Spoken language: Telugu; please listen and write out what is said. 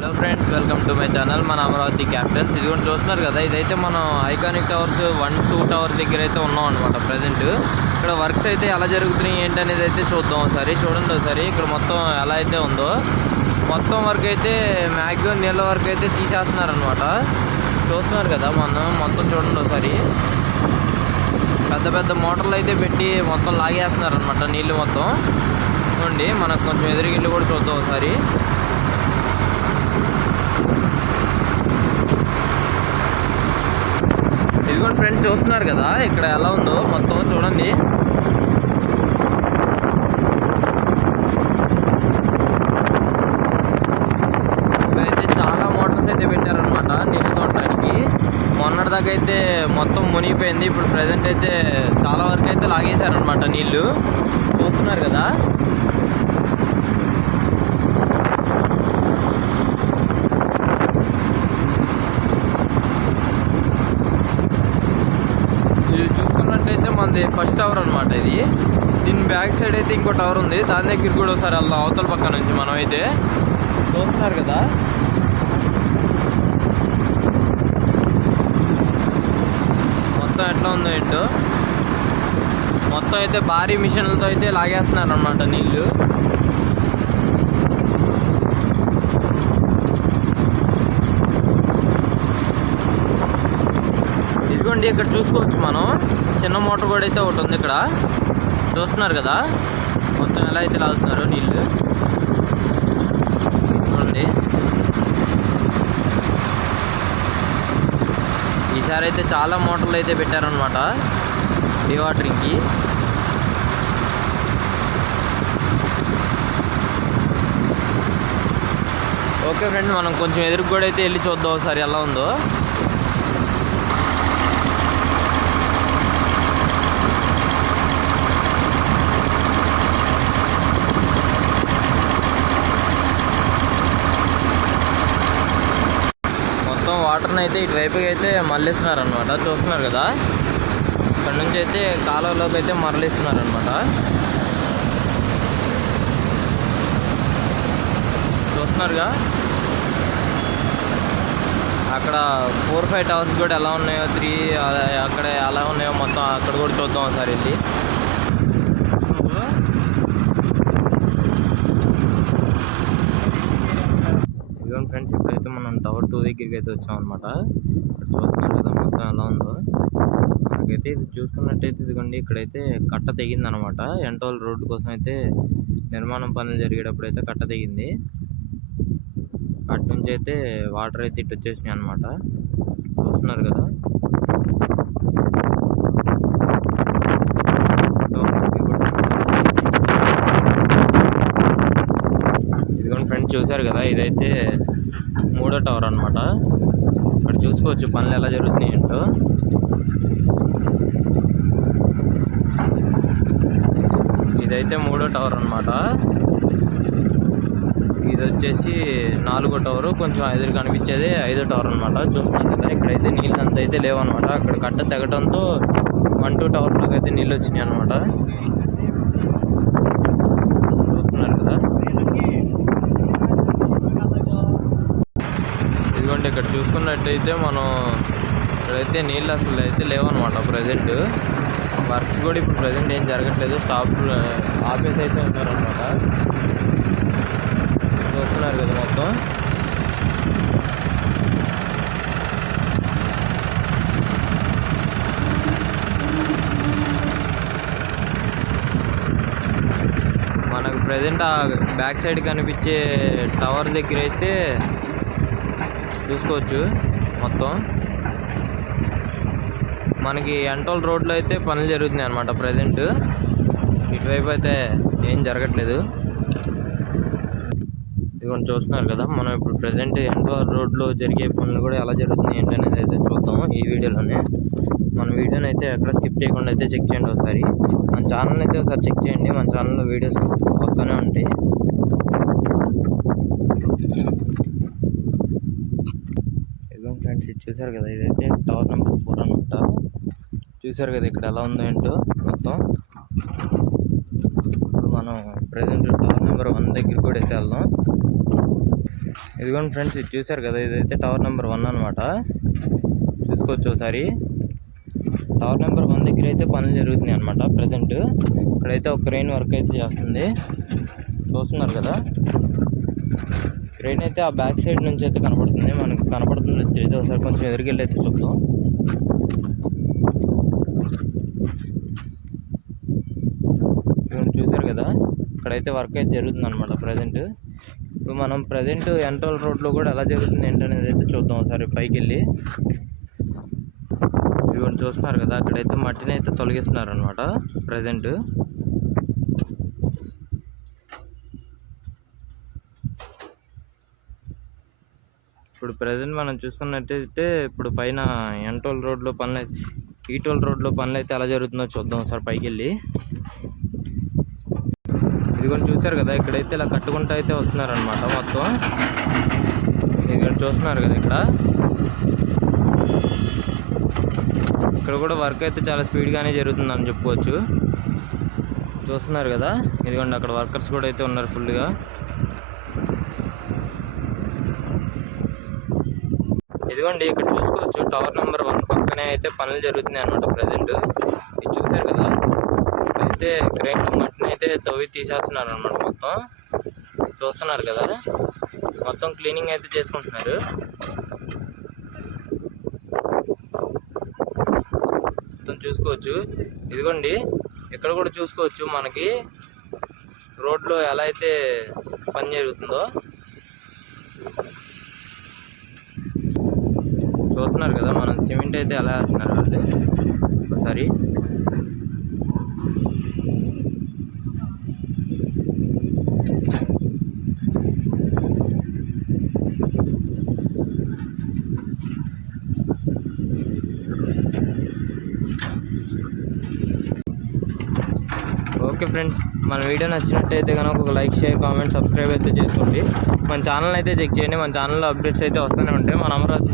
Hello friends, welcome to my channel. మన అమరావతి క్యాపిటల్స్. ఇది కూడా చూస్తున్నారు కదా, ఇదైతే మనం ఐకానిక్ టవర్స్ 1-2 టవర్ దగ్గర అయితే ఉన్నాం అనమాట. ప్రజెంట్ ఇక్కడ వర్క్స్ అయితే ఎలా జరుగుతున్నాయి ఏంటి అనేది అయితే చూద్దాం ఒకసారి. చూడండి ఒకసారి ఇక్కడ మొత్తం ఎలా అయితే ఉందో, మొత్తం వర్క్ అయితే మ్యాక్సిమం నీళ్ళ వర్క్ అయితే తీసేస్తున్నారు అనమాట. చూస్తున్నారు కదా, మనం మొత్తం చూడండి ఒకసారి. పెద్ద పెద్ద మోటార్లు అయితే పెట్టి మొత్తం లాగేస్తున్నారు అనమాట నీళ్ళు మొత్తం. చూడండి, మనకు కొంచెం ఎదురుగిళ్ళు కూడా చూద్దాం ఒకసారి. ఇదిగోండి ఫ్రెండ్స్, చూస్తున్నారు కదా ఇక్కడ ఎలా ఉందో మొత్తం చూడండి. ఇక్కడైతే చాలా మోటార్స్ అయితే పెట్టారనమాట నీళ్ళు తోడటానికి. మొన్నటిదాకా అయితే మొత్తం మునిగిపోయింది. ఇప్పుడు ప్రజెంట్ అయితే చాలా వరకు అయితే లాగేశారనమాట నీళ్ళు. చూస్తున్నారు కదా. ఇది చూసుకున్నట్టయితే మనది ఫస్ట్ టవర్ అనమాట. ఇది దీని బ్యాక్ సైడ్ అయితే ఇంకో టవర్ ఉంది. దాని దగ్గర కూడా ఒకసారి వెళ్దాం, అవతల పక్క నుంచి. మనం అయితే చూస్తున్నారు కదా, మొత్తం ఎట్లా ఉందో ఏంటో. మొత్తం అయితే భారీ మిషన్లతో అయితే లాగేస్తున్నారు అనమాట నీళ్ళు. ఇదిగోండి, ఇక్కడ చూసుకోవచ్చు మనం. చిన్న మోటార్ కూడా అయితే ఒకటి ఉంది ఇక్కడ. చూస్తున్నారు కదా మొత్తం ఎలా అయితే లాగుతున్నారు నీళ్ళు. చూడండి, ఈసారి అయితే చాలా మోటార్లు అయితే పెట్టారనమాట డీవాటరింగ్కి. ఓకే ఫ్రెండ్స్, మనం కొంచెం ఎదురుకు కూడా అయితే వెళ్ళి చూద్దాం ఒకసారి ఎలా ఉందో. వాటర్ని అయితే ఇటువైపుకి అయితే మరలిస్తున్నారు అనమాట. చూస్తున్నారు కదా, ఇక్కడ నుంచి అయితే కాలువలోకి అయితే మరలిస్తున్నారు అనమాట. చూస్తున్నారుగా, అక్కడ 4-5 టవర్స్ కూడా ఎలా ఉన్నాయో, 3 అక్కడ ఎలా ఉన్నాయో మొత్తం అక్కడ కూడా చూద్దాం ఒకసారి వెళ్ళి. ఫ్రెండ్స్, ఇప్పుడైతే మనం టవర్ 2 దగ్గరికి అయితే వచ్చాం అనమాట. ఇక్కడ చూస్తున్నారు కదా మొత్తం ఎలా ఉందో. మనకైతే ఇది చూసుకున్నట్టయితే ఇదిగోండి, ఇక్కడైతే కట్ట తెగింది అనమాట. ఎంటోల్ రోడ్డు కోసం అయితే నిర్మాణం పనులు జరిగేటప్పుడు అయితే కట్ట తెగింది. అటు నుంచి అయితే వాటర్ అయితే ఇటు వచ్చేసినాయి అనమాట. చూస్తున్నారు కదా. ఫ్రెండ్స్ చూసారు కదా, ఇదైతే 3వ టవర్ అనమాట. ఇక్కడ చూసుకోవచ్చు పనులు ఎలా జరుగుతున్నాయి ఏంటో. ఇదైతే 3వ టవర్ అనమాట. ఇది వచ్చేసి 4వ టవర్, కొంచెం ఎదురు కనిపించేది 5వ టవర్ అనమాట. చూస్తున్నారు కదా, ఇక్కడైతే నీళ్ళు అంత అయితే లేవన్నమాట. అక్కడ కట్ట తెగటంతో 1-2 టవర్లోకి అయితే నీళ్ళు వచ్చినాయి అనమాట. చూస్తున్నారు కదా. ఇదిగోండి, ఇక్కడ చూసుకున్నట్టయితే మనం ఇక్కడైతే నీళ్ళు అసలు అయితే లేవన్నమాట. ప్రజెంట్ వర్క్స్ కూడా ఇప్పుడు ప్రజెంట్ ఏం జరగట్లేదు. స్టాప్ ఆపేసి అయితే ఉన్నారనమాట. చూస్తున్నారు కదా మొత్తం. మనకు ప్రజెంట్ ఆ బ్యాక్ సైడ్ కనిపించే టవర్ దగ్గర అయితే చూసుకోవచ్చు మొత్తం. మనకి ఎంటోల్ రోడ్లో అయితే పనులు జరుగుతున్నాయి అనమాట. ప్రజెంట్ ఇటువైపు అయితే ఏం జరగట్లేదు. ఇదిగోండి, చూస్తున్నారు కదా. మనం ఇప్పుడు ప్రజెంట్ ఎంటోల్ రోడ్లో జరిగే పనులు కూడా ఎలా జరుగుతున్నాయి ఏంటి అనేది అయితే చూద్దాము ఈ వీడియోలోనే. మన వీడియోని అయితే ఎక్కడ స్కిప్ చేయకుండా అయితే చెక్ చేయండి ఒకసారి. మన ఛానల్ అయితే ఒకసారి చెక్ చేయండి. మన ఛానల్లో వీడియోస్ వస్తూనే ఉంటాయి. ఫ్రెండ్స్, ఇది చూసారు కదా, ఇదైతే టవర్ నెంబర్ 4 అనమాట. చూసారు కదా ఇక్కడ ఎలా ఉందో ఏంటో మొత్తం. ఇప్పుడు మనం ప్రజెంట్ టవర్ నెంబర్ 1 దగ్గర కూడా అయితే వెళ్దాం. ఇదిగోండి ఫ్రెండ్స్, ఇది చూసారు కదా, ఇదైతే టవర్ నెంబర్ 1 అనమాట. చూసుకోవచ్చు ఒకసారి. టవర్ నెంబర్ 1 దగ్గర అయితే పనులు జరుగుతున్నాయి అనమాట ప్రజెంట్. ఇక్కడైతే ఒక క్రెయిన్ వర్క్ అయితే చేస్తుంది, చూస్తున్నారు కదా. క్రెయిన్ అయితే ఆ బ్యాక్ సైడ్ నుంచి అయితే కనపడుతుంది, మనకి కనపడుతుంది తెలియదు. ఒకసారి కొంచెం ఎదురుకెళ్ళి అయితే చూద్దాం. చూసారు కదా, ఇక్కడైతే వర్క్ అయితే జరుగుతుంది అనమాట ప్రజెంట్. ఇప్పుడు మనం ప్రజెంట్ ఎంటోల్ రోడ్లో కూడా ఎలా జరుగుతుంది ఏంటనేది అయితే చూద్దాం ఒకసారి పైకి వెళ్ళి. ఇదిగోండి చూస్తున్నారు కదా, అక్కడైతే మట్టిని అయితే తొలగిస్తున్నారు అనమాట ప్రజెంట్. ఇప్పుడు ప్రజెంట్ మనం చూసుకున్నట్టయితే ఇప్పుడు పైన ఎంటోల్ రోడ్లో పనులు, ఈటోల్ రోడ్లో పనులు అయితే ఎలా జరుగుతుందో చూద్దాం ఒకసారి పైకి వెళ్ళి. ఇదిగోండి చూసారు కదా, ఇక్కడైతే ఇలా కట్టుకుంటూ అయితే వస్తున్నారు అనమాట మొత్తం. ఇక్కడ చూస్తున్నారు కదా, ఇక్కడ కూడా వర్క్ అయితే చాలా స్పీడ్గానే జరుగుతుందని చెప్పుకోవచ్చు. చూస్తున్నారు కదా, ఇదిగోండి అక్కడ వర్కర్స్ కూడా అయితే ఉన్నారు ఫుల్గా. ఇదిగోండి ఇక్కడ చూసుకోవచ్చు, టవర్ నెంబర్ 1 పక్కనే అయితే పనులు జరుగుతున్నాయి అనమాట ప్రజెంట్. ఇది చూసారు కదా, అయితే క్రెయిన్ మట్టిని అయితే తవ్వి తీసేస్తున్నారు అనమాట మొత్తం. చూస్తున్నారు కదా, మొత్తం క్లీనింగ్ అయితే చేసుకుంటున్నారు. మొత్తం చూసుకోవచ్చు. ఇదిగోండి ఇక్కడ కూడా చూసుకోవచ్చు, మనకి రోడ్లో ఎలా అయితే పని జరుగుతుందో చూస్తున్నారు కదా. మనం సిమెంట్ అయితే ఎలా వేస్తున్నారు వాళ్ళు ఒకసారి. ఓకే ఫ్రెండ్స్, మన వీడియో నచ్చినట్టయితే కనుక ఒక లైక్, షేర్, కామెంట్, సబ్స్క్రైబ్ అయితే చేసుకోండి. మన ఛానల్ అయితే చెక్ చేయండి. మన ఛానల్లో అప్డేట్స్ అయితే వస్తూనే ఉంటాయి. మన అమరావతి